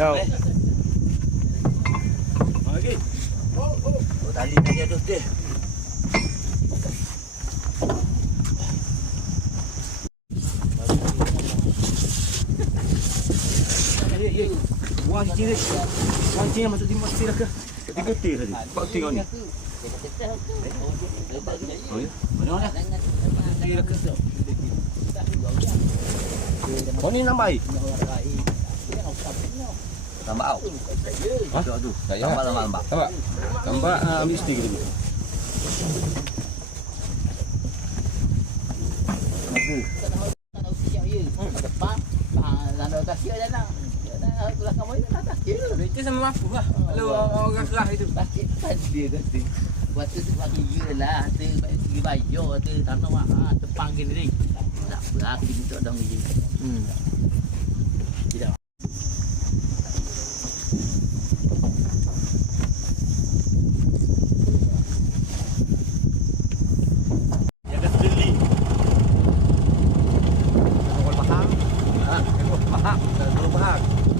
Jauh. Lagi. Oh, tali tali ada dia. Dia. Buang cicing yang masuk timur mesti dah ke. Tiga tir tadi. Empat tir kau ni. Oh ya. Mana mana? Tir dah ke. Kau ni nambai. Tambah au. Ha? Aduh, tambah tambah tambah. Nampak? Nampak uh, ambil stick dulu. Itu sama mampu lah. Kalau orang kerah itu. Waktu tu bagi dia lah, tu bagi bayar, tu tanah mahal, tepang gini ni. Tak berarti untuk dong ini. Hmm. Kalau paham. Ha, kalau paham. Kalau paham.